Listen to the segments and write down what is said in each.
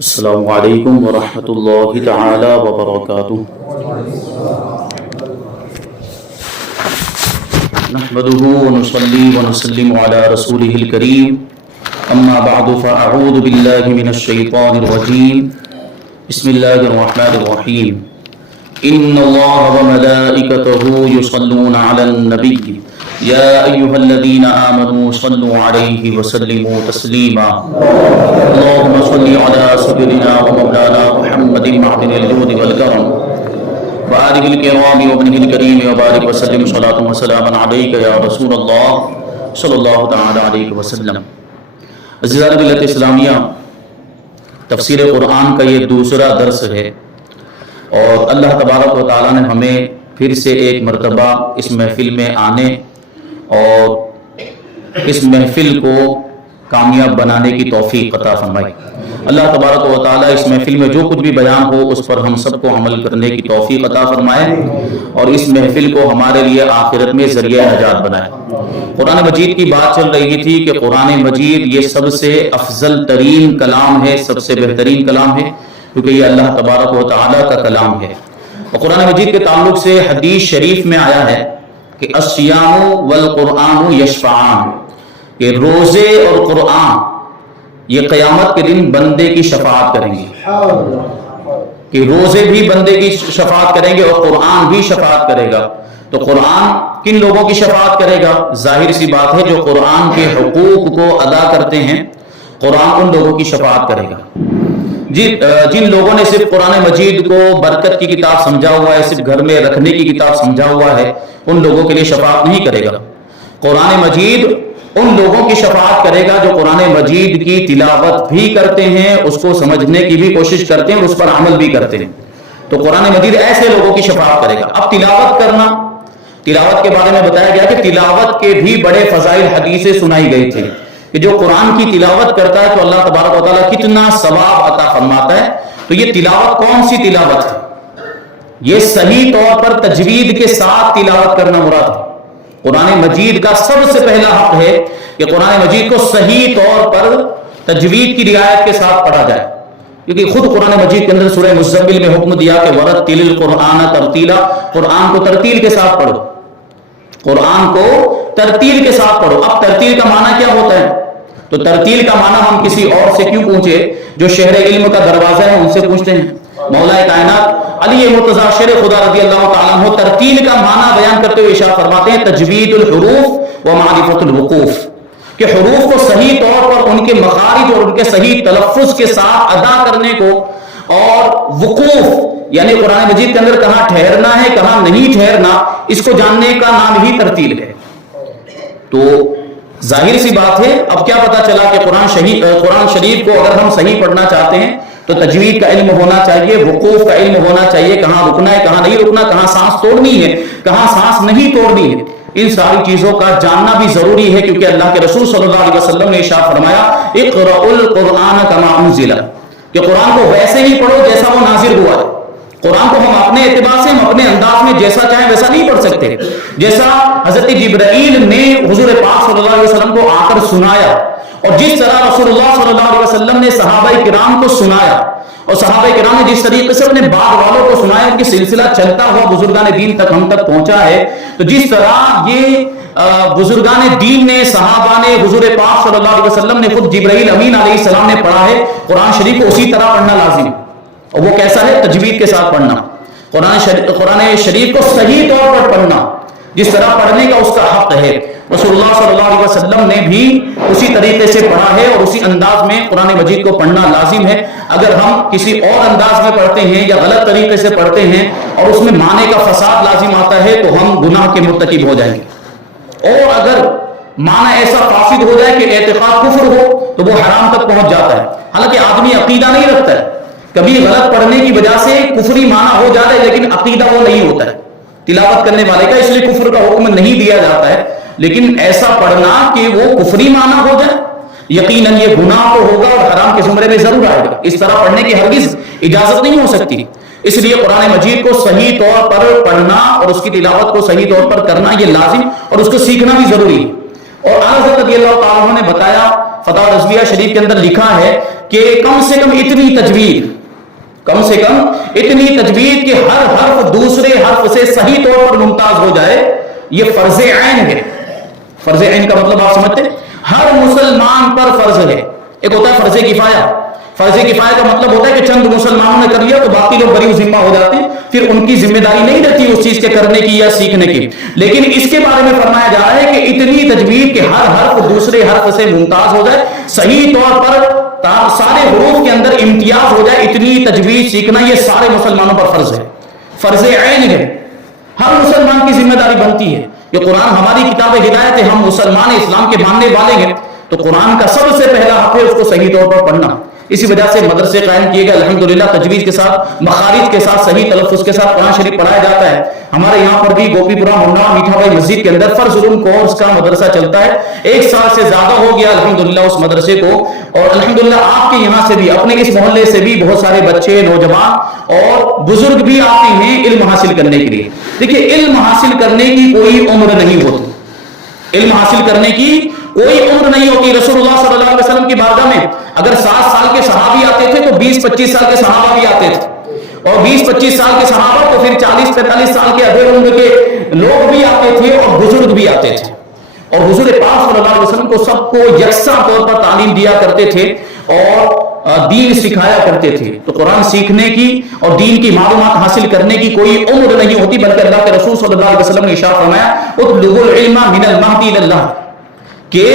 السلام علیکم ورحمۃ اللہ تعالی وبرکاتہ۔ نحمده ونصلي ونسلم على رسوله الكريم، اما بعد فاعوذ باللہ من الشیطان الرجیم، بسم اللہ الرحمن الرحیم۔ ان اللہ وملائکته یصلون علی النبی یا ایہا الذین آمنوا صلوا علیہ وسلموا تسلیما۔ اللہم صل علی سیدنا ومولانا محمد معدن الجود والکرم وآلہ الکرام وابنہ الکریم وبارک وسلم صلاۃ وسلاما علیک یا رسول اللہ صلی اللہ تعالی علیہ وسلم۔ عزیزان ملت اسلامیہ، تفسیر قرآن کا یہ دوسرا درس ہے، اور اللہ تبارک و تعالیٰ نے ہمیں پھر سے ایک مرتبہ اس محفل میں آنے اور اس محفل کو کامیاب بنانے کی توفیق عطا فرمائی۔ اللہ تبارک و تعالیٰ اس محفل میں جو کچھ بھی بیان ہو اس پر ہم سب کو عمل کرنے کی توفیق عطا فرمائے، اور اس محفل کو ہمارے لیے آخرت میں ذریعہ نجات بنائے۔ قرآن مجید کی بات چل رہی تھی کہ قرآن مجید یہ سب سے افضل ترین کلام ہے، سب سے بہترین کلام ہے، کیونکہ یہ اللہ تبارک و تعالیٰ کا کلام ہے۔ اور قرآن مجید کے تعلق سے حدیث شریف میں آیا ہے کہ الصیام والقرآن یشفعان، کہ روزے اور قرآن یہ قیامت کے دن بندے کی شفاعت کریں گے، کہ روزے بھی بندے کی شفاعت کریں گے اور قرآن بھی شفاعت کرے گا۔ تو قرآن کن لوگوں کی شفاعت کرے گا؟ ظاہر سی بات ہے جو قرآن کے حقوق کو ادا کرتے ہیں، قرآن ان لوگوں کی شفاعت کرے گا۔ جن لوگوں نے صرف قرآن مجید کو برکت کی کتاب سمجھا ہوا ہے، صرف گھر میں رکھنے کی کتاب سمجھا ہوا ہے، ان لوگوں کے لیے شفاعت نہیں کرے گا۔ قرآن مجید ان لوگوں کی شفاعت کرے گا جو قرآن مجید کی تلاوت بھی کرتے ہیں، اس کو سمجھنے کی بھی کوشش کرتے ہیں اور اس پر عمل بھی کرتے ہیں۔ تو قرآن مجید ایسے لوگوں کی شفاعت کرے گا۔ اب تلاوت کرنا، تلاوت کے بارے میں بتایا گیا کہ تلاوت کے بھی بڑے فضائل حدیثیں سنائی گئی تھی، کہ جو قرآن کی تلاوت کرتا ہے تو اللہ تبارک و تعالیٰ کتنا ثواب عطا فرماتا ہے۔ تو یہ تلاوت کون سی تلاوت ہے؟ یہ صحیح طور پر تجوید کے ساتھ تلاوت کرنا مراد ہے۔ قرآن مجید کا سب سے پہلا حق ہے کہ قرآن مجید کو صحیح طور پر تجوید کی رعایت کے ساتھ پڑھا جائے، کیونکہ خود قرآن مجید کے اندر سورہ مزمل میں حکم دیا کہ وَرَتِّلِ الْقُرْآنَ تَرْتِیلًا، قرآن کو ترتیل کے ساتھ پڑھو، قرآن کو ترتیل کے ساتھ پڑھو۔ اب ترتیل کا معنی کیا ہوتا ہے؟ تو ترتیل کا معنی ہم کسی اور سے کیوں پوچھے؟ جو شہر علم کا دروازہ ہے ان سے پوچھتے ہیں۔ مولا کائنات علی مرتضیٰ شیر خدا رضی اللہ تعالیٰ عنہ ترتیل کا معنی بیان کرتے ہوئے ارشاد فرماتے ہیں تجوید الحروف و معرفت الوقوف، کہ حروف کو صحیح طور پر ان کے مخارج اور ان کے صحیح تلفظ کے ساتھ ادا کرنے کو، اور وقوف یعنی قرآن مجید کے اندر کہاں ٹھہرنا ہے کہاں نہیں ٹھہرنا، اس کو جاننے کا نام ہی ترتیل ہے۔ تو ظاہر سی بات ہے، اب کیا پتا چلا کہ قرآن شریف کو اگر ہم صحیح پڑھنا چاہتے ہیں تو تجوید کا علم ہونا چاہیے، وقوف کا علم ہونا چاہیے، کہاں رکنا ہے کہاں نہیں رکنا، کہاں سانس توڑنی ہے کہاں سانس نہیں توڑنی ہے، ان ساری چیزوں کا جاننا بھی ضروری ہے، کیونکہ اللہ کے رسول صلی اللہ علیہ وسلم نے ارشاد فرمایا اقرؤوا القرآن کما انزل، کہ قرآن کو ویسے ہی پڑھو جیسا وہ نازل ہوا ہے۔ قرآن کو ہم اپنے اعتبار سے، ہم اپنے انداز میں جیسا چاہیں ویسا نہیں پڑھ سکتے۔ جیسا حضرت جبرائیل نے حضور پاک صلی اللہ علیہ وسلم کو آ کر سنایا، اور جس طرح رسول اللہ صلی اللہ علیہ وسلم نے صحابہ کرام کو سنایا، اور صحابہ کرام نے جس طریقے سے اپنے بعد والوں کو سنایا، ان کی سلسلہ چلتا ہوا بزرگان دین تک ہم تک پہنچا ہے، تو جس طرح یہ بزرگان دین نے، صحابہ نے، حضور پاک صلی اللہ علیہ وسلم نے، خود جبرائیل امین علیہ السلام نے پڑھا ہے، قرآن شریف کو اسی طرح پڑھنا لازم ہے۔ اور وہ کیسا ہے؟ تجوید کے ساتھ پڑھنا، قرآن شریف کو صحیح طور پر پڑھنا، جس طرح پڑھنے کا اس کا حق ہے۔ رسول اللہ صلی اللہ علیہ وسلم نے بھی اسی طریقے سے پڑھا ہے، اور اسی انداز میں قرآن مجید کو پڑھنا لازم ہے۔ اگر ہم کسی اور انداز میں پڑھتے ہیں یا غلط طریقے سے پڑھتے ہیں اور اس میں معنی کا فساد لازم آتا ہے تو ہم گناہ کے مرتکب ہو جائیں گے، اور اگر معنی ایسا فاسد ہو جائے کہ اعتقاد کفر ہو تو وہ حرام تک پہنچ جاتا ہے۔ حالانکہ آدمی عقیدہ نہیں رکھتا ہے، کبھی غلط پڑھنے کی وجہ سے کفری معنی ہو جاتا ہے لیکن عقیدہ وہ نہیں ہوتا ہے تلاوت کرنے والے کا، اس لیے کفر کا حکم نہیں دیا جاتا ہے۔ لیکن ایسا پڑھنا کہ وہ کفری معنی ہو جائے، یقیناً یہ گناہ تو ہوگا اور حرام کے زمرے میں ضرور آئے گا۔ اس طرح پڑھنے کی ہرگز اجازت نہیں ہو سکتی۔ اس لیے قرآن مجید کو صحیح طور پر پڑھنا اور اس کی تلاوت کو صحیح طور پر کرنا یہ لازم، اور اس کو سیکھنا بھی ضروری ہے۔ اور اعلیٰ حضرت رضی اللہ تعالیٰ عنہ نے بتایا فتاوی رضویہ شریف کے اندر لکھا ہے کہ کم سے کم اتنی تجوید کہ ہر حرف دوسرے حرف سے صحیح طور پر ممتاز ہو جائے، یہ فرض عین ہے۔ فرض عین کا مطلب آپ سمجھتے ہیں؟ ہر مسلمان پر فرض ہے۔ ایک ہوتا ہے فرض کفایہ۔ فرض کفایہ کا مطلب ہوتا ہے کہ چند مسلمانوں نے کر لیا تو باقی لوگ بری ذمہ ہو جاتے ہیں، پھر ان کی ذمہ داری نہیں رہتی اس چیز کے کرنے کی یا سیکھنے کی۔ لیکن اس کے بارے میں فرمایا جا رہا ہے کہ اتنی تجوید کہ ہر حرف دوسرے حرف سے ممتاز ہو جائے، صحیح طور پر سارے حروف کے اندر امتیاز ہو جائے، اتنی تجوید سیکھنا یہ سارے مسلمانوں پر فرض ہے، فرض عین ہے، ہر مسلمان کی ذمہ داری بنتی ہے۔ یہ قرآن ہماری کتاب ہدایت ہے، ہم مسلمان اسلام کے ماننے والے ہیں تو قرآن کا سب سے پہلا حق ہے اس کو صحیح طور پر پڑھنا۔ اسی وجہ سے مدرسے قائم کیے گئے، الحمدللہ تجوید کے ساتھ، مخارج کے ساتھ، صحیح تلفظ کے ساتھ قرآن شریف پڑھایا جاتا ہے۔ ہمارے یہاں پر بھی گوپی پورہ منڈا میٹھا بھائی مسجد کے اندر فرض علوم کورس کا مدرسہ چلتا ہے، 1 سال سے زیادہ ہو گیا الحمدللہ اس مدرسے کو، اور الحمدللہ آپ کے یہاں سے بھی، اپنے اس محلے سے بھی بہت سارے بچے، نوجوان اور بزرگ بھی آتے ہیں علم حاصل کرنے کے لیے۔ دیکھیے علم حاصل کرنے کی کوئی عمر نہیں ہوتی، علم حاصل کرنے کی کوئی عمر نہیں ہوتی۔ رسول اللہ صلی اللہ علیہ وسلم کی بارگاہ میں اگر 7 سال کے صحابی آتے تھے تو 20-25 سال کے صحابہ بھی آتے تھے، اور 20-25 سال کے صحابہ تو پھر 40-45 سال کے ادھیڑ عمر کے لوگ بھی آتے تھے اور بزرگ بھی آتے تھے، اور حضور پاک صلی اللہ علیہ وسلم کو سب کو یکساں طور پر تعلیم دیا کرتے تھے اور دین سکھایا کرتے تھے۔ تو قرآن سیکھنے کی اور دین کی معلومات حاصل کرنے کی کوئی عمر نہیں ہوتی، بلکہ اللہ کے رسول صلی اللہ علیہ وسلم نے ارشاد فرمایا اطلبوا العلم من المہد الی اللحد، کہ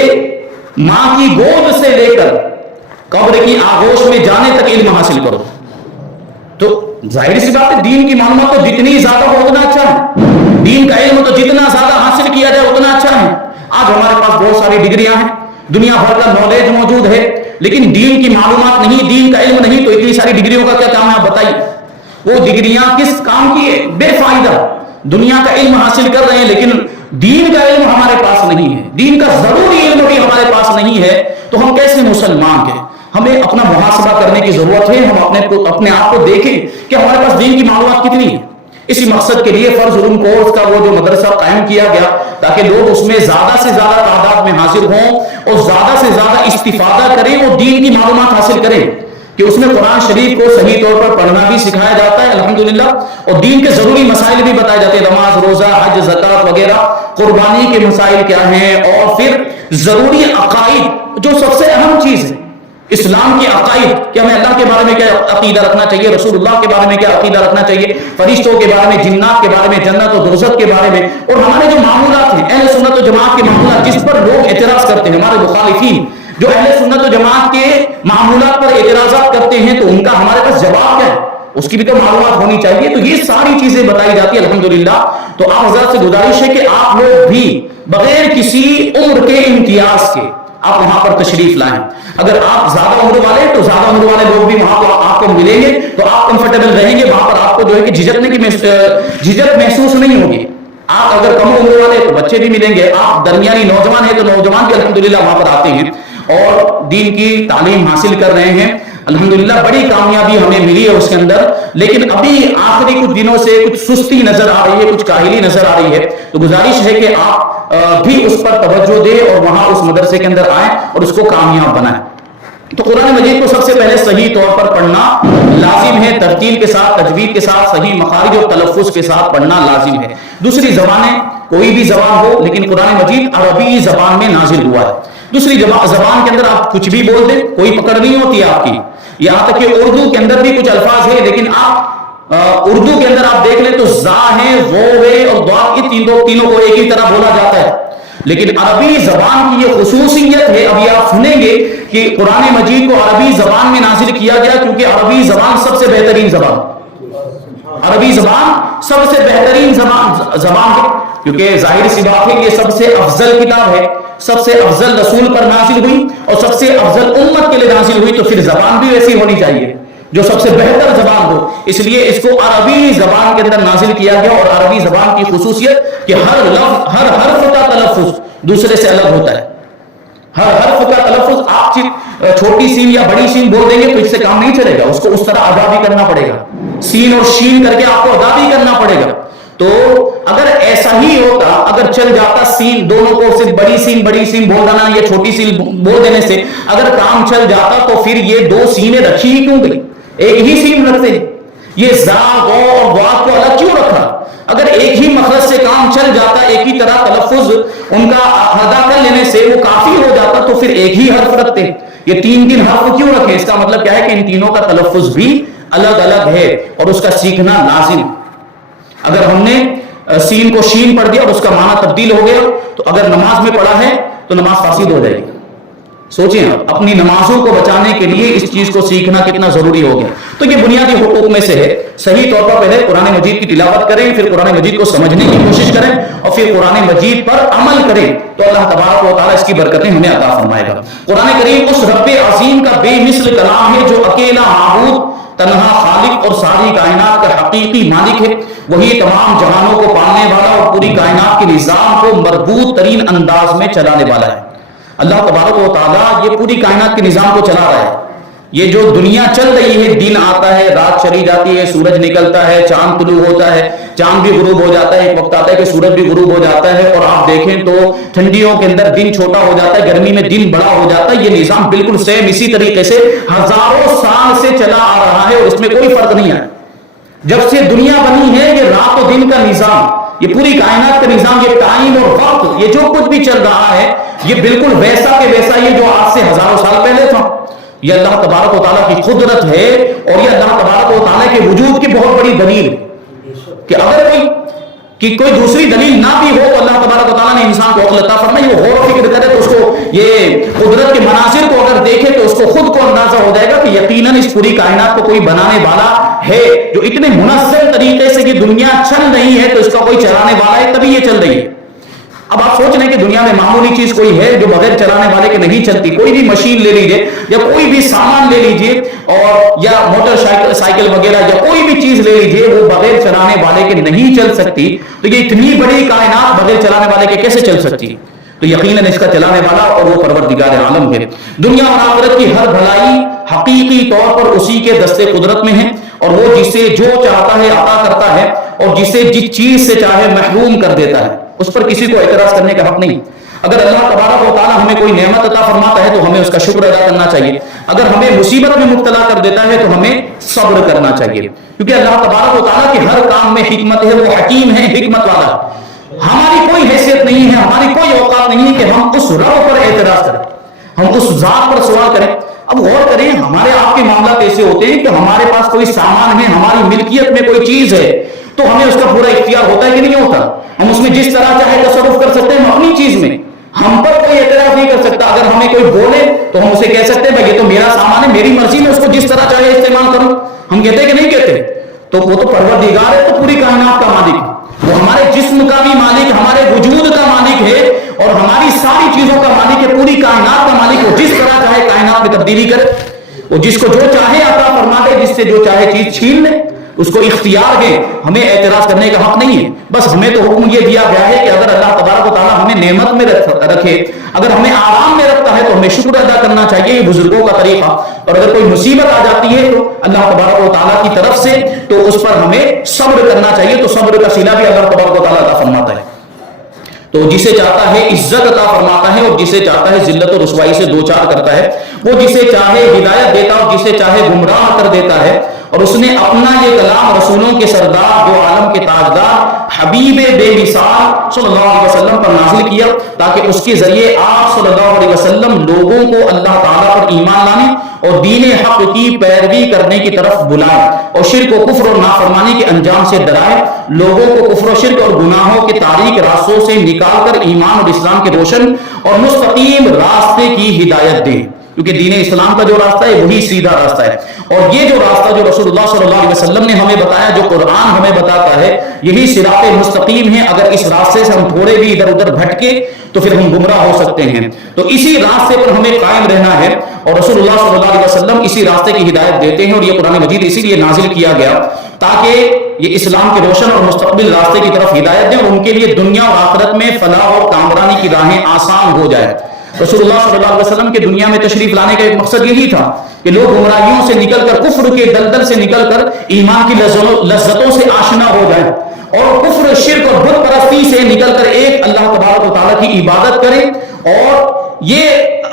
ماں کی گود سے لے کر قبر کی آغوش میں جانے تک علم حاصل کرو۔ تو ظاہر سی بات ہے دین کی معلومات تو جتنی زیادہ ہو اتنا اچھا ہے، دین کا علم تو جتنا زیادہ حاصل کیا جائے اتنا اچھا ہے۔ آج ہمارے پاس بہت ساری ڈگریاں ہیں، دنیا بھر کا نالج موجود ہے، لیکن دین کی معلومات نہیں، دین کا علم نہیں، تو اتنی ساری ڈگریوں کا کیا کام ہے آپ بتائیے؟ وہ ڈگریاں کس کام کی ہے؟ بے فائدہ۔ دنیا کا علم حاصل کر رہے ہیں لیکن دین کا علم ہمارے پاس نہیں ہے، دین کا ضروری علم بھی ہمارے پاس نہیں ہے، تو ہم کیسے مسلمان ہیں؟ ہمیں اپنا محاسبہ کرنے کی ضرورت ہے، ہم اپنے آپ کو دیکھیں کہ ہمارے پاس دین کی معلومات کتنی ہے۔ اسی مقصد کے لیے فرض علوم کورس کا وہ جو مدرسہ قائم کیا گیا تاکہ لوگ اس میں زیادہ سے زیادہ تعداد میں حاضر ہوں اور زیادہ سے زیادہ استفادہ کریں اور دین کی معلومات حاصل کریں، کہ اس میں قرآن شریف کو صحیح طور پر پڑھنا بھی سکھایا جاتا ہے الحمدللہ، اور دین کے ضروری مسائل بھی بتائے جاتے ہیں، نماز، روزہ، حج، زکات وغیرہ، قربانی کے مسائل کیا ہیں، اور پھر ضروری عقائد جو سب سے اہم چیز ہے، اسلام کی عقائد کہ ہمیں اللہ کے بارے میں کیا عقیدہ رکھنا چاہیے، رسول اللہ کے بارے میں کیا عقیدہ رکھنا چاہیے، فرشتوں کے بارے میں، جنات کے بارے میں، جنت و دوزخ کے بارے میں، اور ہمارے جو معمولات ہیں اہل سنت و جماعت کے معمولات جس پر لوگ اعتراض کرتے ہیں، ہمارے مخالفین جو اہل سنت و جماعت کے معمولات پر اعتراضات کرتے ہیں، تو ان کا ہمارے پاس جواب کیا ہے، اس کی بھی تو معلومات ہونی چاہیے۔ تو یہ ساری چیزیں بتائی جاتی ہیں الحمدللہ۔ تو آپ حضرات سے گزارش ہے کہ آپ لوگ بھی بغیر کسی عمر کے امتیاز کے آپ وہاں پر تشریف لائیں۔ اگر آپ زیادہ عمر والے تو زیادہ عمر والے لوگ بھی وہاں پر آپ کو ملیں گے تو آپ کمفرٹیبل رہیں گے، وہاں پر آپ کو جو ہے کہ جھجک محسوس نہیں ہوگی۔ آپ اگر کم عمر والے تو بچے بھی ملیں گے، آپ درمیانی نوجوان ہیں تو نوجوان بھی الحمدللہ وہاں پر آتے ہیں اور دین کی تعلیم حاصل کر رہے ہیں الحمدللہ۔ بڑی کامیابی ہمیں ملی ہے اس کے اندر، لیکن ابھی آخری کچھ دنوں سے کچھ سستی نظر آ رہی ہے، کچھ کاہلی نظر آ رہی ہے، تو گزارش ہے کہ آپ بھی اس پر توجہ دیں اور وہاں اس مدرسے کے اندر آئیں اور اس کو کامیاب بنائیں۔ تو قرآن مجید کو سب سے پہلے صحیح طور پر پڑھنا لازم ہے، ترتیل کے ساتھ، تجوید کے ساتھ، صحیح مخارج اور تلفظ کے ساتھ پڑھنا لازم ہے۔ دوسری زبانیں کوئی بھی زبان ہو، لیکن قرآن مجید عربی زبان میں نازل ہوا ہے۔ دوسری زبان کے اندر آپ کچھ بھی بول دیں، کوئی پکڑ نہیں ہوتی آپ کی، یہاں تک کہ اردو کے اندر بھی کچھ الفاظ ہیں، لیکن آپ اردو کے اندر آپ دیکھ لیں تو زا ہے، وہ ہے اور ضاد، یہ تینوں کو ایک ہی طرح بولا جاتا ہے، لیکن عربی زبان کی یہ خصوصیت ہے، ابھی آپ سنیں گے کہ قرآن مجید کو عربی زبان میں نازل کیا گیا کیونکہ عربی زبان سب سے بہترین زبان، عربی زبان سب سے بہترین زبان ہے، کیونکہ ظاہر سی بات ہے کہ سب سے افضل کتاب ہے، سب سے افضل رسول پر نازل ہوئی اور سب سے افضل امت کے لیے نازل ہوئی، تو پھر زبان بھی ویسی ہونی چاہیے جو سب سے بہتر زبان ہو، اس لیے اس کو عربی زبان کے اندر نازل کیا گیا۔ اور عربی زبان کی خصوصیت کہ ہر لفظ، ہر حرف کا تلفظ دوسرے سے الگ ہوتا ہے، ہر حرف کا تلفظ آپ چھوٹی سین یا بڑی سین بول دیں گے تو اس سے کام نہیں چلے گا، اس کو اس طرح ادا بھی کرنا پڑے گا، سین اور شین کر کے آپ کو ادا بھی کرنا پڑے گا۔ تو اگر ایسا ہی ہوتا، اگر چل جاتا سین دونوں کو صرف بڑی سین بول دینا یا چھوٹی سین بول دینے سے اگر کام چل جاتا تو پھر یہ دو سینیں رکھی ہی کیوں گئی؟ ایک ہی سین رکھتے، یہ زا غو اور واو کو الگ کیوں رکھا؟ اگر ایک ہی مخرج سے کام چل جاتا، ایک ہی طرح تلفظ ان کا ادا کر لینے سے وہ کافی ہو جاتا تو پھر ایک ہی حرف رکھتے، یہ تین حرف کیوں رکھے؟ اس کا مطلب کیا ہے کہ ان تینوں کا تلفظ بھی الگ الگ ہے اور اس کا سیکھنا لازم۔ اگر ہم نے سین کو شین پڑھ دیا اور اس کا معنی تبدیل ہو گیا تو اگر نماز میں پڑھا ہے تو نماز فاسد ہو جائے گی۔ سوچیں آپ، اپنی نمازوں کو بچانے کے لیے اس چیز کو سیکھنا کتنا ضروری ہو گیا۔ تو یہ بنیادی حقوق میں سے ہے۔ صحیح طور پر پہلے قرآن مجید کی تلاوت کریں، پھر قرآن مجید کو سمجھنے کی کوشش کریں اور پھر قرآن مجید پر عمل کریں تو اللہ تبارک و تعالیٰ اس کی برکتیں ہمیں عطا فرمائے گا۔ قرآن کریم اس رب عظیم کا بے مثل کلام ہے جو اکیلا معبود، تنہا خالق اور ساری کائنات کا حقیقی مالک ہے۔ وہی تمام جہانوں کو پالنے والا اور پوری کائنات کے نظام کو مربوط ترین انداز میں چلانے والا ہے۔ اللہ تبارک و تعالیٰ یہ پوری کائنات کے نظام کو چلا رہا ہے۔ یہ جو دنیا چل رہی ہے، دن آتا ہے، رات چلی جاتی ہے، سورج نکلتا ہے، چاند طلوع ہوتا ہے، چاند بھی غروب ہو جاتا ہے، ایک وقت آتا ہے کہ سورج بھی غروب ہو جاتا ہے، اور آپ دیکھیں تو ٹھنڈیوں کے اندر دن چھوٹا ہو جاتا ہے، گرمی میں دن بڑا ہو جاتا ہے۔ یہ نظام بالکل سیم اسی طریقے سے ہزاروں سال سے چلا آ رہا ہے اور اس میں کوئی فرق نہیں آیا۔ جب سے دنیا بنی ہے یہ رات و دن کا نظام، یہ پوری کائنات کا نظام، یہ ٹائم اور وقت، یہ جو کچھ بھی چل رہا ہے یہ بالکل ویسا کہ ویسا یہ جو آج سے ہزاروں سال پہلے تھا۔ یہ اللہ تبارک و تعالیٰ کی قدرت ہے اور یہ اللہ تبارک و تعالیٰ کے وجود کی بہت بڑی دلیل ہے کہ اگر کوئی دوسری دلیل نہ بھی ہو تو اللہ تبارک و تعالیٰ نے انسان کو عقل عطا فرمائی، وہ غور و فکر کرے تو اس کو یہ قدرت کے مناظر کو اگر دیکھے تو اس کو خود کو اندازہ ہو جائے گا کہ یقیناً اس پوری کائنات کو کوئی بنانے والا ہے جو اتنے منظم طریقے سے کہ دنیا چل رہی ہے تو اس کا کوئی چلانے والا ہے تبھی یہ چل رہی ہے۔ اب آپ سوچ رہے ہیں کہ دنیا میں معمولی چیز کوئی ہے جو بغیر چلانے والے کے نہیں چلتی؟ کوئی بھی مشین لے لیجئے یا کوئی بھی سامان لے لیجئے اور یا موٹر سائیکل وغیرہ یا کوئی بھی چیز لے لیجئے، وہ بغیر چلانے والے کے نہیں چل سکتی۔ تو یہ اتنی بڑی کائنات بغیر چلانے والے کے کیسے چل سکتی؟ تو یقیناً اس کا چلانے والا اور وہ پروردگار عالم ہے۔ دنیا اور آخرت کی ہر بھلائی حقیقی طور پر اسی کے دستے قدرت میں ہے اور وہ جسے جو چاہتا ہے عطا کرتا ہے اور جسے جس چیز سے چاہے محروم کر دیتا ہے، اس پر کسی کو اعتراض کرنے کا حق نہیں۔ اگر اللہ تبارک و تعالیٰ ہمیں کوئی نعمت عطا فرماتا ہے تو ہمیں اس کا شکر ادا کرنا چاہیے، اگر ہمیں مصیبت میں مبتلا کر دیتا ہے تو ہمیں صبر کرنا چاہیے، کیونکہ اللہ تبارک و تعالیٰ کے ہر کام میں حکمت ہے، وہ حکیم ہے، حکمت والا۔ ہماری کوئی حیثیت نہیں ہے، ہماری کوئی اوقات نہیں ہے کہ ہم اس رب پر اعتراض کریں، ہم اس ذات پر سوال کریں۔ اب غور کریں، ہمارے آپ کے معاملات ایسے ہوتے ہیں کہ ہمارے پاس کوئی سامان ہے، ہماری ملکیت میں کوئی چیز ہے تو ہمیں اس کا پورا اختیار ہوتا ہے کہ نہیں ہوتا؟ ہم اس میں جس طرح چاہے تصرف کر سکتے ہیں اپنی چیز میں، ہم پر کوئی اعتراض نہیں کر سکتا۔ اگر ہمیں کوئی بولے تو ہم اسے کہہ سکتے ہیں بھائی یہ تو میرا سامان ہے، میری مرضی میں اس کو جس طرح چاہے استعمال کروں۔ ہم کہتے ہیں کہ نہیں کہتے؟ تو وہ تو پروردگار ہے، تو پوری کائنات کا مالک ہے، وہ ہمارے جسم کا بھی مالک، ہمارے وجود کا مالک ہے اور ہماری ساری چیزوں کا مالک ہے، پوری کائنات کا مالک۔ وہ جس طرح چاہے کائنات میں تبدیلی کرے، وہ جس کو جو چاہے عطا فرما دے، جس سے جو چاہے چیز چھین لے، اس کو اختیار ہے، ہمیں اعتراض کرنے کا حق نہیں ہے۔ بس ہمیں تو حکم یہ دیا گیا ہے کہ اگر اللہ تبارک و تعالیٰ ہمیں نعمت میں رکھے، اگر ہمیں آرام میں رکھتا ہے تو ہمیں شکر ادا کرنا چاہیے، یہ بزرگوں کا طریقہ۔ اور اگر کوئی مصیبت آ جاتی ہے تو اللہ تبارک و تعالیٰ کی طرف سے تو اس پر ہمیں صبر کرنا چاہیے، تو صبر کا صلہ بھی اللہ تبارک و تعالیٰ عطا فرماتا ہے۔ تو جسے چاہتا ہے عزت عطا فرماتا ہے اور جسے چاہتا ہے ذلت و رسوائی سے دوچار کرتا ہے، وہ جسے چاہے ہدایت دیتا اور جسے چاہے گمراہ کر دیتا ہے۔ اور اس نے اپنا یہ کلام رسولوں کے سردار، دو عالم کے تاجدار، حبیب بے مثال صلی اللہ علیہ وسلم پر نازل کیا تاکہ اس کے ذریعے آپ صلی اللہ علیہ وسلم لوگوں کو اللہ تعالیٰ پر ایمان لانے اور دین حق کی پیروی کرنے کی طرف بلائے اور شرک و کفر اور نافرمانی کے انجام سے ڈرائے، لوگوں کو کفر و شرک اور گناہوں کے تاریک راستوں سے نکال کر ایمان اور اسلام کے روشن اور مستقیم راستے کی ہدایت دے، کیونکہ دین اسلام کا جو راستہ ہے وہی سیدھا راستہ ہے۔ اور یہ جو راستہ جو رسول اللہ صلی اللہ علیہ وسلم نے ہمیں بتایا، جو قرآن ہمیں بتاتا ہے، یہی صراط مستقیم ہے۔ اگر اس راستے سے ہم تھوڑے بھی ادھر ادھر بھٹکے تو پھر ہم گمراہ ہو سکتے ہیں، تو اسی راستے پر ہمیں قائم رہنا ہے اور رسول اللہ صلی اللہ علیہ وسلم اسی راستے کی ہدایت دیتے ہیں۔ اور یہ قرآن مجید اسی لیے نازل کیا گیا تاکہ یہ اسلام کے روشن اور مستقبل راستے کی طرف ہدایت دیں اور ان کے لیے دنیا اور آخرت میں فلاح اور کامرانی کی راہیں آسان ہو جائے۔ رسول اللہ صلی اللہ علیہ وسلم کے دنیا میں تشریف لانے کا ایک مقصد یہی تھا کہ لوگ گمراہیوں سے نکل کر، کفر کے دلدل سے نکل کر ایمان کی لذتوں سے آشنا ہو جائیں اور کفر شرک اور بت پرستی سے نکل کر ایک اللہ تبارک و تعالیٰ کی عبادت کریں. اور یہ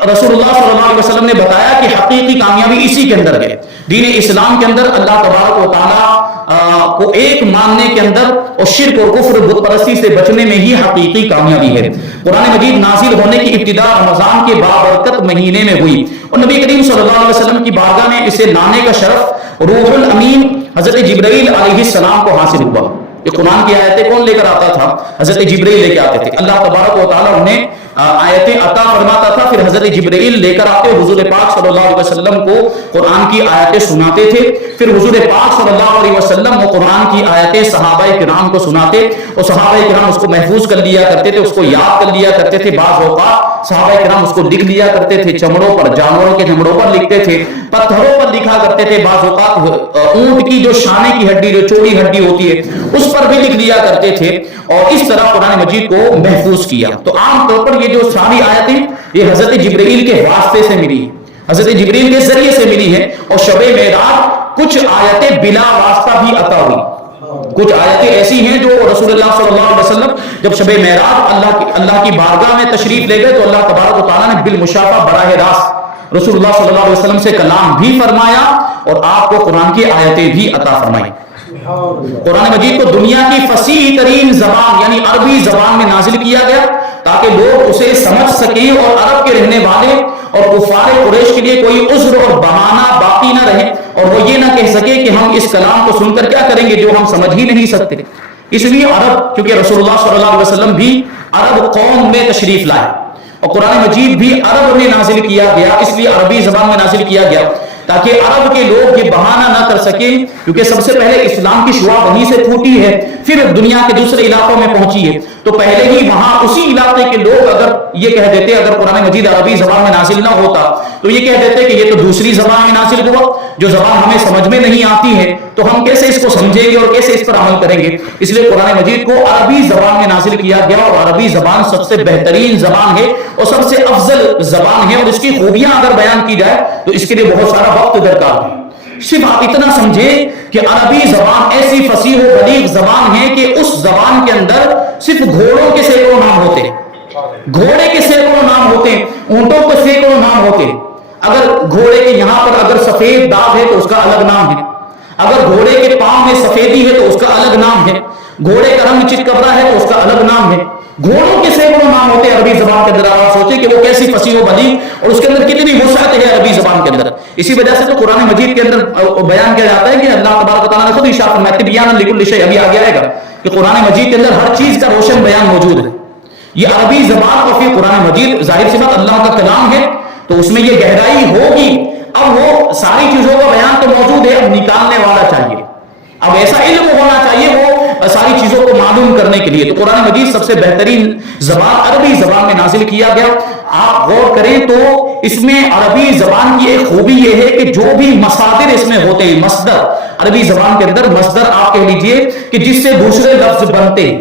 رسول اللہ صلی اللہ علیہ وسلم نے بتایا کہ حقیقی کامیابی اسی کے اندر ہے. دین اسلام کے اندر اللہ تبارک و تعالیٰ کو ایک ماننے کے اندر اور شرک اور کفر بت پرستی سے بچنے میں ہی حقیقی کامیابی ہے. قرآن مجید نازل ہونے کی ابتدا رمضان کے بابرکت مہینے میں ہوئی اور نبی کریم صلی اللہ علیہ وسلم کی بارگاہ میں اسے لانے کا شرف روح الامین حضرت جبرائیل علیہ السلام کو حاصل ہوا. یہ قرآن کی آیتیں کون لے کر آتا تھا؟ حضرت جبرائیل لے کے آتے تھے. اللہ تبارک و تعالیٰ انہیں آیتیں عطا فرماتا تھا، پھر حضرت جبرائیل لے کر آتے حضور پاک صلی اللہ علیہ وسلم کو قرآن کی آیتیں سناتے تھے. پھر حضور پاک صلی اللہ علیہ وسلم وہ قرآن کی آیتیں صحابہ کرام کو سناتے اور صحابہ کرام اس کو محفوظ کر لیا کرتے تھے، اس کو یاد کر لیا کرتے تھے. بعض اوقات صحابہ کرام اس کو لکھ لیا کرتے تھے، چمڑوں پر، جانوروں کے چمڑوں پر لکھتے تھے، پتھروں پر لکھا کرتے تھے. بعض اوقات اونٹ کی جو شانے کی ہڈی، جو چوڑی ہڈی ہوتی ہے، اس پر بھی لکھ لیا کرتے تھے اور اس طرح قرآن مجید کو محفوظ کیا. تو عام طور پر یہ جو ساری آیتیں یہ حضرت جبرائیل کے واسطے سے ملی ہے، حضرت جبرائیل کے ذریعے سے ملی ہے. اور شب معراج کچھ آیتیں بلا واسطہ بھی عطا ہوئی. کچھ آیتیں ایسی ہیں جو رسول اللہ صلی اللہ علیہ وسلم جب شب معراج اللہ کی بارگاہ میں تشریف لے گئے تو اللہ تبارک و تعالیٰ نے بالمشافہ براہ راست رسول اللہ صلی اللہ علیہ وسلم سے کلام بھی فرمایا اور آپ کو قرآن کی آیتیں بھی عطا فرمائی. قرآن مجید کو دنیا کی فصیح ترین زبان یعنی عربی زبان میں نازل کیا گیا تاکہ لوگ اسے سمجھ سکیں اور عرب کے رہنے والے اور کفار قریش کے لیے کوئی عذر اور بہانہ باقی نہ رہے اور وہ یہ نہ کہہ سکے کہ ہم اس کلام کو سن کر کیا کریں گے جو ہم سمجھ ہی نہیں سکتے. اس لیے عرب، کیونکہ رسول اللہ صلی اللہ علیہ وسلم بھی عرب قوم میں تشریف لائے اور قرآن مجید بھی عرب میں نازل کیا گیا، اس لیے عربی زبان میں نازل کیا گیا تاکہ عرب کے لوگ یہ بہانہ نہ کر سکیں، کیونکہ سب سے پہلے اسلام کی شعاع وہیں سے پھوٹی ہے، پھر دنیا کے دوسرے علاقوں میں پہنچی ہے. تو پہلے ہی وہاں اسی علاقے کے لوگ اگر یہ کہہ دیتے، اگر قرآن مجید عربی زبان میں نازل نہ ہوتا تو یہ کہہ دیتے کہ یہ تو دوسری زبان میں نازل ہوا، جو زبان ہمیں سمجھ میں نہیں آتی ہے تو ہم کیسے اس کو سمجھیں گے اور کیسے اس پر عمل کریں گے. اس لیے قرآن مجید کو عربی زبان میں نازل کیا گیا اور عربی زبان سب سے بہترین زبان ہے اور سب سے افضل زبان ہے اور اس کی خوبیاں اگر بیان کی جائے تو اس کے لیے بہت سارا وقت درکار ہے. صرف آپ اتنا سمجھیں کہ عربی زبان ایسی فصیح و بلیغ زبان ہے کہ اس زبان کے اندر صرف گھوڑوں کے سینکڑوں نام ہوتے ہیں، گھوڑے کے سینکڑوں نام ہوتے ہیں، اونٹوں کے سینکڑوں نام ہوتے ہیں. اگر گھوڑے کے یہاں پر اگر سفید داغ ہے تو اس کا الگ نام ہے، اگر گھوڑے کے پاؤں میں سفیدی ہے تو اس کا الگ نام ہے، گھوڑے کا رنگ چتکبرا ہے تو اس کا الگ نام ہے. گھوڑوں کے سینکڑوں نام ہوتے ہیں عربی زبان کے اندر. آپ سوچیں کہ وہ کیسی فصیح و بلیغ اور اس کے اندر کتنی وسعت ہے عربی زبان کے اندر. اسی وجہ سے تو قرآن مجید کے اندر بیان کیا جاتا ہے کہ اللہ تبارک و تعالیٰ نے خود ارشاد فرمایا تبیانا لکل شیء، ابھی آگے آئے گا کہ قرآن مجید کے اندر ہر چیز کا روشن بیان موجود ہے. یہ عربی زبان اور پھر قرآن مجید ظاہر سی بات اللہ کا کلام ہے تو اس میں یہ گہرائی ہوگی. اب وہ ساری چیزوں کا بیان تو موجود ہے، اب نکالنے والا چاہیے، اب ایسا علم ہونا چاہیے وہ ساری چیزوں کو معلوم کرنے کے لیے. تو قرآن مجید سب سے بہترین زبان عربی زبان میں نازل کیا گیا. آپ غور کریں تو اس میں عربی زبان کی ایک خوبی یہ ہے کہ جو بھی مصادر اس میں ہوتے ہیں، مصدر، عربی زبان کے اندر مصدر آپ کہہ لیجئے کہ جس سے دوسرے لفظ بنتے ہیں،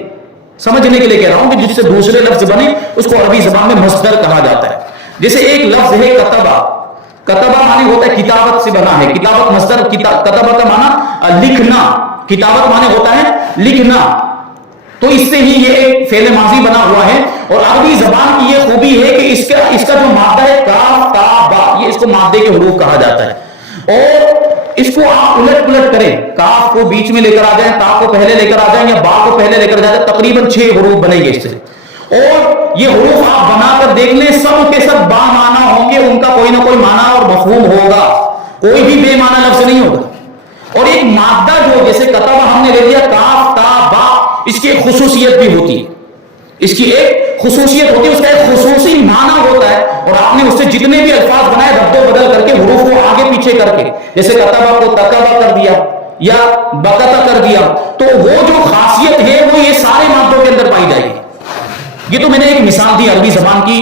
سمجھنے کے لیے کہہ رہا ہوں کہ جس سے دوسرے لفظ بنے اس کو عربی زبان میں مصدر کہا جاتا ہے. جیسے ایک لفظ ہے کتبہ، کتبہ معنی ہوتا ہے کتابت سے بنا ہے، کتابت مصدر، کتبہ کا معنی لکھنا، کتابت معنی ہوتا ہے لکھنا، تو اس سے ہی یہ ایک فعل ماضی بنا ہوا ہے. اور عربی زبان کی یہ خوبی ہے کہ اس کا جو مادہ ہے کاف تا با، یہ اس کو مادے کے حروف کہا جاتا ہے اور اس کو آپ الٹ پلٹ کریں، کاف کو بیچ میں لے کر آ جائیں، تا کو پہلے لے کر آ جائیں یا با کو پہلے لے کر جائیں، تقریباً 6 حروف بنیں گے اس سے. اور یہ حروف آپ بنا کر دیکھ لیں، سب کے سب با معنی ہوں گے، ان کا کوئی نہ کوئی معنی اور مفہوم ہوگا، کوئی بھی بے معنی لفظ نہیں ہوگا. اور ایک مادہ جو جیسے کتبہ ہم نے لے لیا کاف تا با، اس کی ایک خصوصیت بھی ہوتی ہے، اس کی ایک خصوصیت ہوتی ہے، اس کا ایک خصوصی معنی ہوتا ہے اور آپ نے اس سے جتنے بھی الفاظ بنائے رد و بدل کر کے حروف کو آگے پیچھے کر کے، جیسے کتبہ کو تکبہ کر دیا یا بکتا کر دیا، تو وہ جو خاصیت ہے وہ یہ سارے مادوں کے اندر پائی جائے گی. یہ تو میں نے ایک مثال دی عربی زبان کی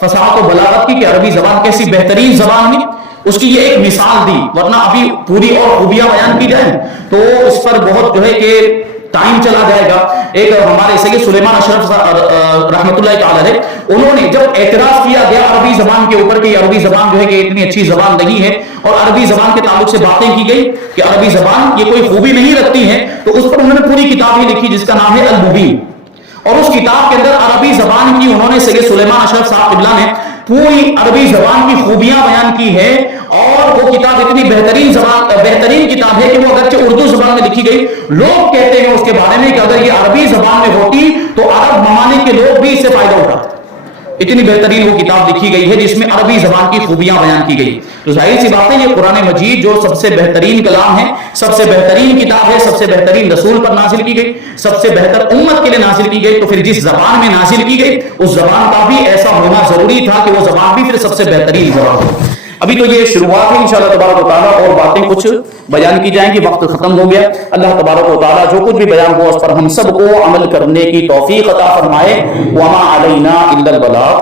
فصاحت و بلاغت کی کہ عربی زبان کیسی بہترین زبان ہے، اس کی یہ ایک مثال دی، ورنہ ابھی پوری اور خوبیاں بیان کی جائیں تو اس پر بہت جو ہے کہ ٹائم چلا جائے گا. ایک ہمارے سید سلیمان اشرف رحمۃ اللہ تعالی علیہ، انہوں نے جب اعتراض کیا گیا عربی زبان کے اوپر کہ عربی زبان جو ہے کہ اتنی اچھی زبان نہیں ہے، اور عربی زبان کے تعلق سے باتیں کی گئی کہ عربی زبان یہ کوئی خوبی نہیں رکھتی ہے، تو اس پر انہوں نے پوری کتاب ہی لکھی جس کا نام ہے المبین، اور اس کتاب کے اندر عربی زبان کی انہوں نے سید سلیمان اشرف صاحب قبلہ نے پوری عربی زبان کی خوبیاں بیان کی ہے، اور وہ کتاب اتنی بہترین کتاب ہے کہ وہ اگرچہ اردو زبان میں لکھی گئی، لوگ کہتے ہیں اس کے بارے میں کہ اگر یہ عربی زبان میں ہوتی تو عرب ممالک کے لوگ بھی اس سے فائدہ اٹھاتے۔ اتنی بہترین وہ کتاب لکھی گئی ہے جس میں عربی زبان کی خوبیاں بیان کی گئی۔ تو ظاہر سی بات ہے یہ قرآن مجید جو سب سے بہترین کلام ہے، سب سے بہترین کتاب ہے، سب سے بہترین رسول پر نازل کی گئی، سب سے بہتر امت کے لیے نازل کی گئی، تو پھر جس زبان میں نازل کی گئی اس زبان کا بھی ایسا ہونا ضروری تھا کہ وہ زبان بھی پھر سب سے بہترین زبان ہو۔ ابھی تو یہ شروعات ہے، انشاءاللہ تبارک و تعالیٰ اور باتیں کچھ بیان کی جائیں گی، وقت ختم ہو گیا۔ اللہ تبارک و تعالیٰ جو کچھ بھی بیان ہوا اس پر ہم سب کو عمل کرنے کی توفیق عطا فرمائے۔ وما علینا الا البلاغ۔